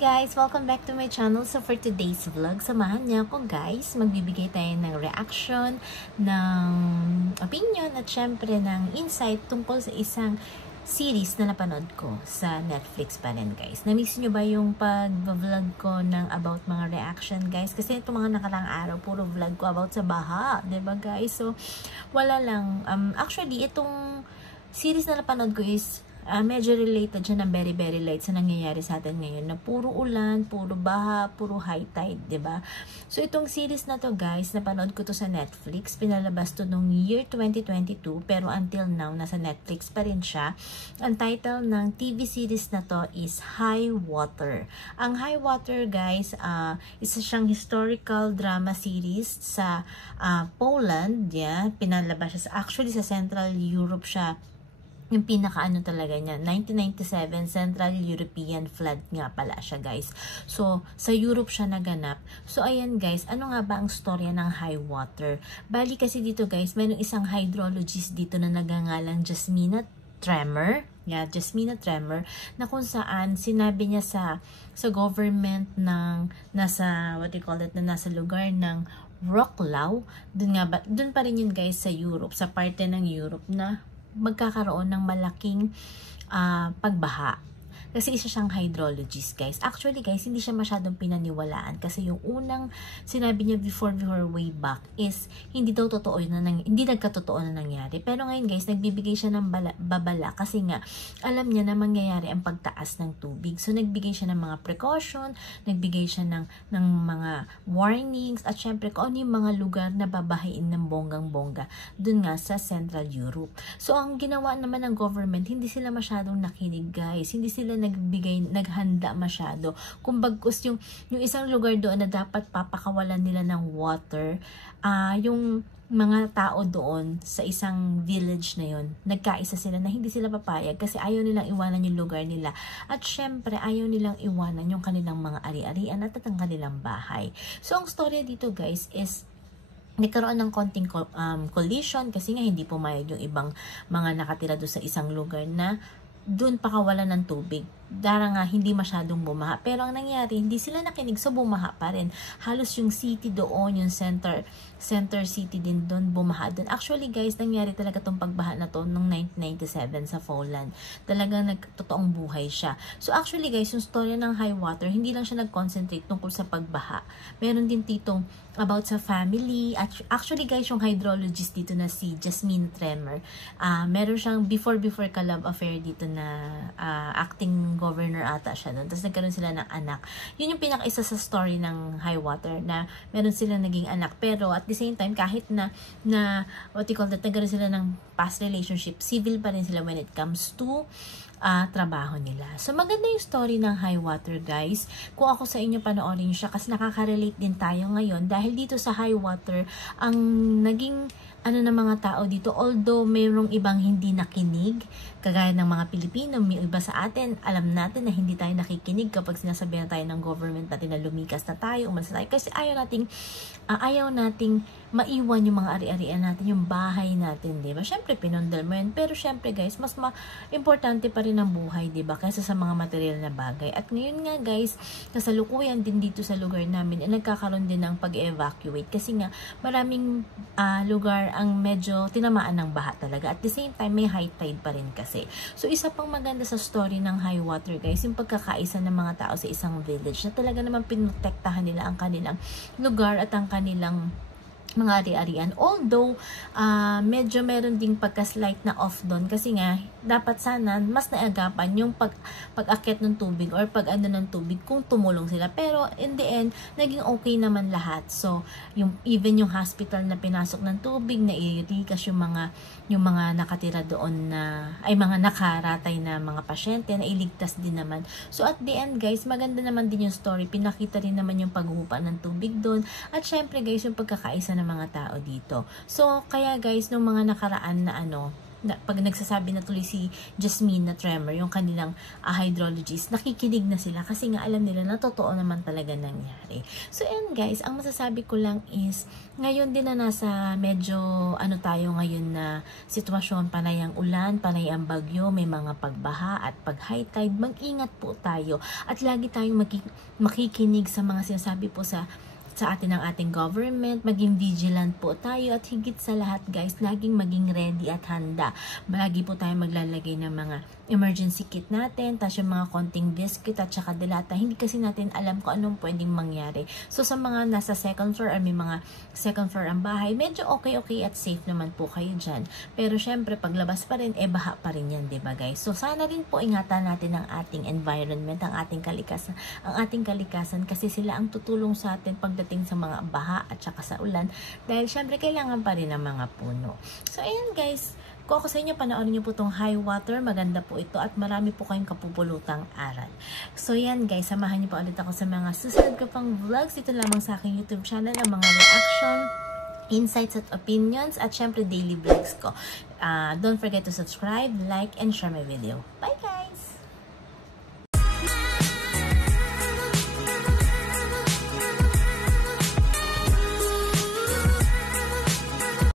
guys! Welcome back to my channel. So for today's vlog, samahan niyo ako guys. Magbibigay tayo ng reaction, ng opinion at syempre ng insight tungkol sa isang series na napanood ko sa Netflix pa rin guys. Na-miss nyo ba yung pag-vlog ko ng about mga reaction guys? Kasi itong mga nakarang araw, puro vlog ko about sa baha. Diba guys? So wala lang. Actually, itong series na napanood ko is medyo related siya ng very light sa nangyayari sa atin ngayon na puro ulan, puro baha, puro high tide, 'di ba? So itong series na to guys, napanood ko to sa Netflix, pinalabas to nung year 2022 pero until now nasa Netflix pa rin siya. Ang title ng TV series na to is High Water. Ang High Water guys, isa siyang historical drama series sa Poland, yeah. Pinalabas siya actually sa Central Europe siya. Yung pinaka-ano talaga niya, 1997 Central European Flood nga pala siya guys. So, sa Europe siya naganap. So, ayan guys, ano nga ba ang storya ng high water? Bali kasi dito guys, mayroong isang hydrologist dito na nagangalang Jasmina Tremor. Yeah, Jasmina Tremor, na kung saan sinabi niya sa government ng nasa, what do you call it, na nasa lugar ng Wrocław. Dun pa rin yun guys sa Europe, sa parte ng Europe na magkakaroon ng malaking pagbaha. Kasi isa siyang hydrologist guys. Actually guys, hindi siya masyadong pinaniwalaan kasi yung unang sinabi niya before way back is hindi daw totoo yun hindi nagkatotoo na nangyari. Pero ngayon guys, nagbibigay siya ng babala kasi nga alam niya na mangyayari ang pagtaas ng tubig. So nagbigay siya ng mga precaution, nagbigay siya ng mga warnings at syempre kung ano yung mga lugar na babahain ng bonggang-bongga dun nga sa Central Europe. So ang ginawa naman ng government, hindi sila masyadong nakinig guys. Hindi sila naghanda masyado. Kung bagkus yung isang lugar doon na dapat papakawalan nila ng water, yung mga tao doon sa isang village na yon, nagkaisa sila na hindi sila papayag kasi ayaw nilang iwanan yung lugar nila. At syempre, ayaw nilang iwanan yung kanilang mga ari-arian at ang kanilang bahay. So, ang storya dito guys is nagkaroon ng konting collision kasi nga hindi pumayag yung ibang mga nakatira doon sa isang lugar na doon pakawalan ng tubig. Dara nga hindi masyadong bumaha. Pero ang nangyari, hindi sila nakinig, so bumaha pa rin. Halos yung city doon, yung center city din doon, bumaha doon. Actually guys, nangyari talaga tong pagbaha na to noong 1997 sa Poland. Talagang nagtotoong buhay siya. So actually guys, yung story ng high water, hindi lang siya nag-concentrate tungkol sa pagbaha. Meron din ditong about sa family. Actually guys, yung hydrologist dito na si Jasmine Tremor, meron siyang before ka-love affair dito na acting governor ata siya doon. Tapos nagkaroon sila ng anak. Yun yung pinaka-isa sa story ng high water na meron sila naging anak. Pero at the same time, kahit na what you call that, nagkaroon sila ng past relationship, civil pa rin sila when it comes to trabaho nila. So maganda yung story ng high water guys. Kung ako sa inyo panoorin siya kasi nakaka-relate din tayo ngayon dahil dito sa high water ang naging ng mga tao dito, although mayroong ibang hindi nakinig, kagaya ng mga Pilipino, may iba sa atin, alam natin na hindi tayo nakikinig kapag sinasabihan tayo ng government natin na lumikas na tayo, umalis na tayo, kasi ayaw nating maiwan yung mga ari-arian natin, yung bahay natin, di ba? Syempre, pinondal mo yun, pero syempre guys, mas importante pa rin ang buhay, di ba? Kaysa sa mga material na bagay. At ngayon nga guys, kasalukuyan din dito sa lugar namin, nagkakaroon din ng pag-evacuate, kasi nga, maraming lugar ang medyo tinamaan ng baha talaga. At the same time, may high tide pa rin kasi. So, isa pang maganda sa story ng high water guys, yung pagkakaisa ng mga tao sa isang village na talaga naman pinotektahan nila ang kanilang lugar at ang kanilang mga ari-arian. Although, medyo meron ding pagka-slight na off doon kasi nga, dapat sana mas naagapan yung pag-akit ng tubig or pag-ano ng tubig kung tumulong sila. Pero, in the end, naging okay naman lahat. So, even yung hospital na pinasok ng tubig, na irikas yung mga nakatira doon na, ay mga nakaratay na mga pasyente, na iligtas din naman. So, at the end, guys, maganda naman din yung story. Pinakita rin naman yung paghupa ng tubig doon. At syempre, guys, yung pagkakaisa ng mga tao dito. So, kaya guys, nung mga nakaraan na pag nagsasabi na tuloy si Jasmine na tremor, yung kanilang hydrologist, nakikinig na sila kasi nga alam nila na totoo naman talaga nangyari. So ayan guys, ang masasabi ko lang is, ngayon din na nasa medyo tayo ngayon na sitwasyon, panay ang ulan, panay ang bagyo, may mga pagbaha at pag high tide, mag-ingat po tayo at lagi tayong makikinig sa mga sinasabi po sa atin ng ating government, maging vigilant po tayo at higit sa lahat guys, laging maging ready at handa. Lagi po tayo maglalagay ng mga emergency kit natin, tapos yung mga konting biscuit at saka delata. Hindi kasi natin alam kung anong pwedeng mangyari. So sa mga nasa second floor or may mga second floor ang bahay, medyo okay at safe naman po kayo dyan. Pero syempre paglabas pa rin, baha pa rin yan, diba guys? So sana rin po ingatan natin ang ating environment, ang ating kalikasan kasi sila ang tutulong sa atin pagdating sa mga baha at saka sa ulan dahil syempre kailangan pa rin ng mga puno. So ayan guys, kung ako sa inyo, panoorin niyo po itong high water, maganda po ito at marami po kayong kapupulutang aral. So yan guys, samahan niyo po ulit ako sa mga susunod ko pang vlogs dito lamang sa aking YouTube channel, ang mga reaction, insights at opinions at syempre daily vlogs ko. Don't forget to subscribe, like, and share my video. Bye!